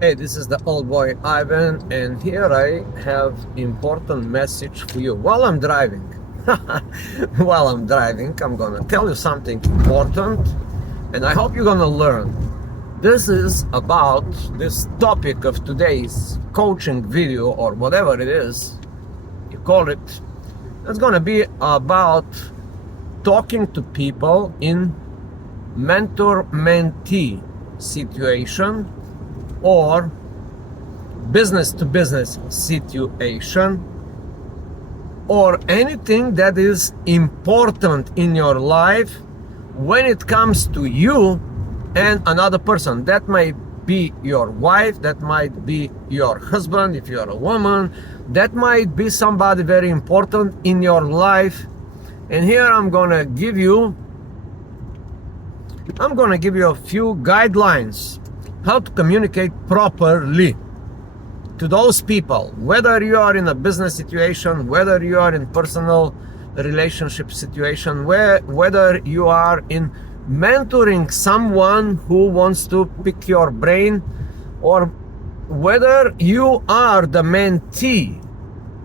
Hey, this is the old boy Ivan, and here I have important message for you. While I'm driving, I'm gonna tell you something important, and I hope you're gonna learn. This is about this topic of today's coaching video, or whatever it is you call it. It's gonna be about talking to people in mentor-mentee situation or business to business situation, or anything that is important in your life when it comes to you and another person. That might be your wife, that might be your husband if you're a woman, that might be somebody very important in your life. And here I'm gonna give you a few guidelines how to communicate properly to those people, whether you are in a business situation, whether you are in personal relationship situation, whether you are in mentoring someone who wants to pick your brain, or whether you are the mentee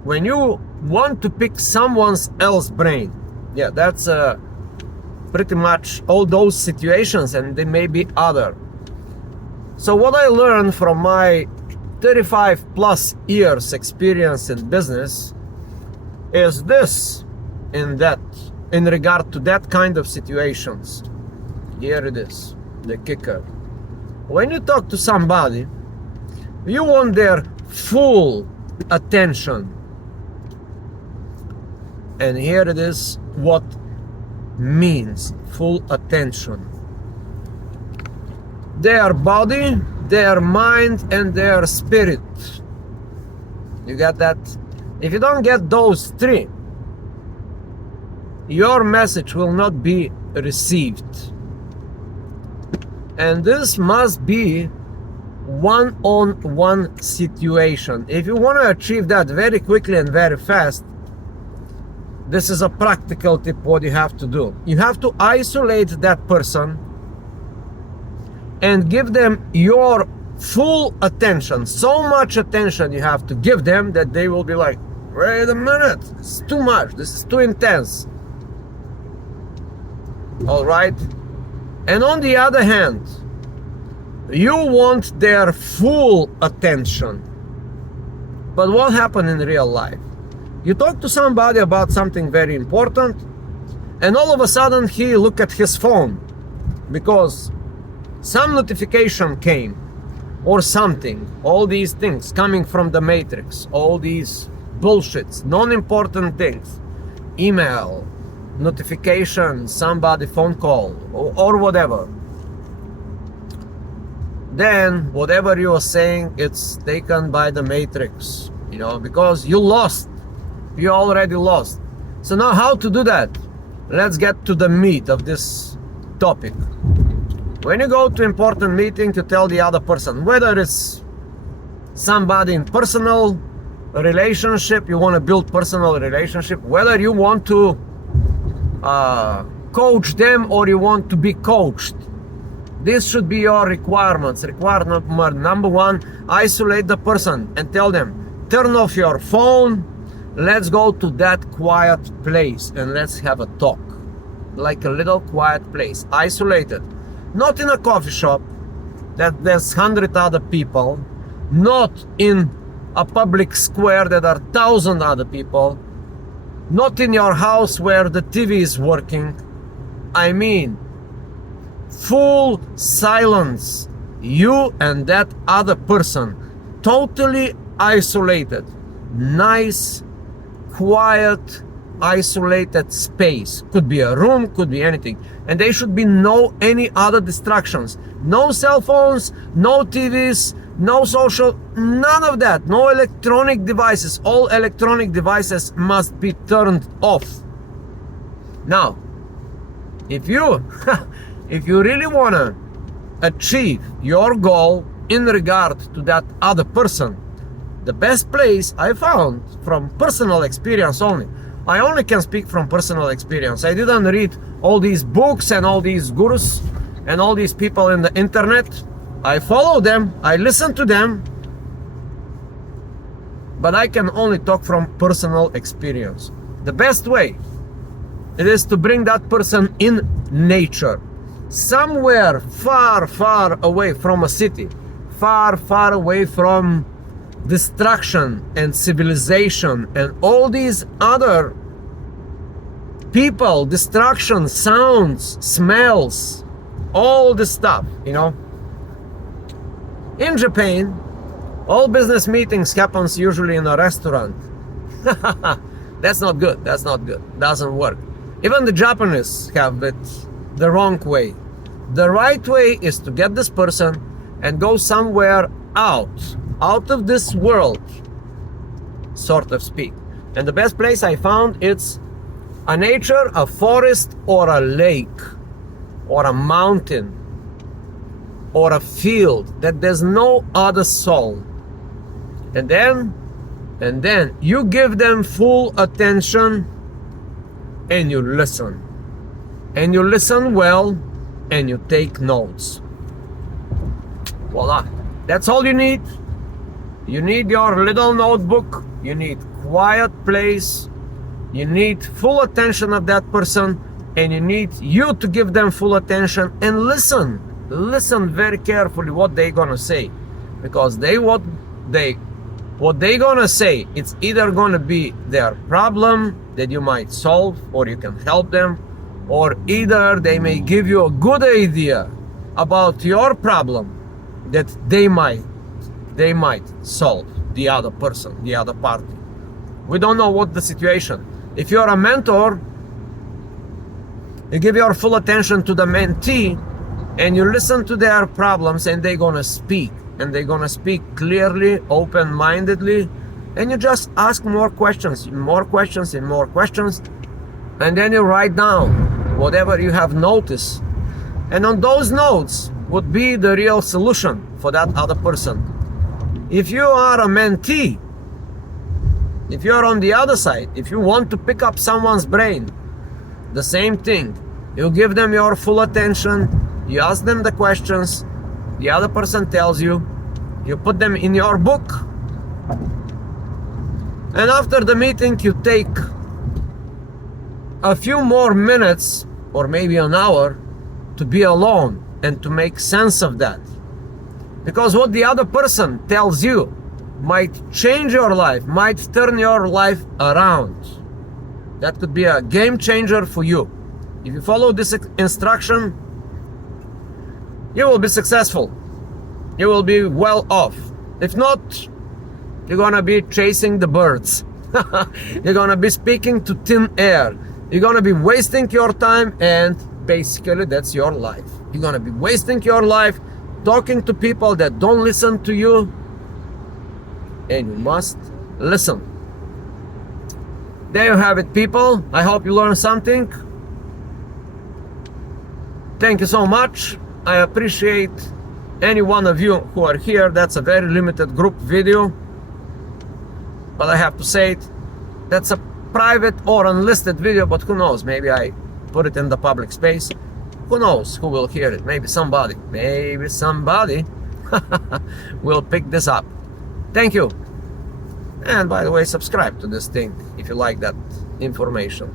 when you want to pick someone else's brain. Yeah, that's pretty much all those situations, and there may be other. So what I learned from my 35 plus years experience in business is this, in regard to that kind of situations. Here it is, the kicker. When you talk to somebody, you want their full attention. And here it is what means full attention. Their body, their mind, and their spirit. You got that? If you don't get those three, your message will not be received. And this must be one-on-one situation. If you want to achieve that very quickly and very fast, this is a practical tip what you have to do. You have to isolate that person and give them your full attention. So much attention you have to give them that they will be like, wait a minute, it's too much, this is too intense. All right? And on the other hand, you want their full attention. But what happened in real life? You talk to somebody about something very important, and all of a sudden he look at his phone because some notification came or something. All these things coming from the matrix, all these bullshits, non-important things, email, notification, somebody phone call, or whatever. Then whatever you are saying, it's taken by the matrix, because you lost. You already lost. So now how to do that? Let's get to the meat of this topic. When you go to important meeting to tell the other person, whether it's somebody in personal relationship, you want to build personal relationship, whether you want to coach them or you want to be coached, this should be your requirements. Requirement number one, isolate the person and tell them, turn off your phone, let's go to that quiet place and let's have a talk. Like a little quiet place, isolated. Not in a coffee shop that there's 100 other people, not in a public square that are 1,000 other people, not in your house where the TV is working. I mean, full silence. You and that other person, totally isolated. Nice, quiet, isolated space. Could be a room, could be anything. And there should be any other distractions. No cell phones, no TVs, no social, none of that. No electronic devices. All electronic devices must be turned off. Now, if you really want to achieve your goal in regard to that other person, the best place I found from personal experience only. I only can speak from personal experience. I didn't read all these books and all these gurus and all these people in the internet. I follow them, I listen to them, but I can only talk from personal experience. The best way it is to bring that person in nature, somewhere far, far away from a city, far, far away from distraction and civilization and all these other people, distractions, sounds, smells, all this stuff, you know. In Japan, all business meetings happens usually in a restaurant. That's not good. That's not good. Doesn't work. Even the Japanese have it the wrong way. The right way is to get this person and go somewhere out of this world, sort of speak. And the best place I found, it's a nature, a forest, or a lake, or a mountain, or a field that there's no other soul. And then you give them full attention and you listen. And you listen well and you take notes. Voila. That's all you need. You need your little notebook. You need quiet place. You need full attention of that person, and you need you to give them full attention and listen. Listen very carefully what they gonna say, because what they gonna say, it's either gonna be their problem that you might solve or you can help them, or either they may give you a good idea about your problem that they might solve, the other person, the other party. We don't know what the situation. If you're a mentor, you give your full attention to the mentee and you listen to their problems, and they're gonna speak, and they're gonna speak clearly, open-mindedly, and you just ask more questions, and more questions, and then you write down whatever you have noticed, and on those notes would be the real solution for that other person. If you are a mentee, if you're on the other side, if you want to pick up someone's brain, the same thing. You give them your full attention, you ask them the questions, the other person tells you, you put them in your book, and after the meeting you take a few more minutes or maybe an hour to be alone and to make sense of that. Because what the other person tells you might change your life, might turn your life around. That could be a game changer for you. If you follow this instruction, you will be successful. You will be well off. If not, you're gonna be chasing the birds. You're gonna be speaking to thin air. You're gonna be wasting your time, and basically that's your life. You're gonna be wasting your life talking to people that don't listen to you, and you must listen. There you have it, people. I hope you learned something. Thank you so much. I appreciate any one of you who are here. That's a very limited group video, but I have to say it, that's a private or unlisted video, but who knows, maybe I put it in the public space. Who knows who will hear it? Maybe somebody will pick this up. Thank you. And by the way, subscribe to this thing if you like that information.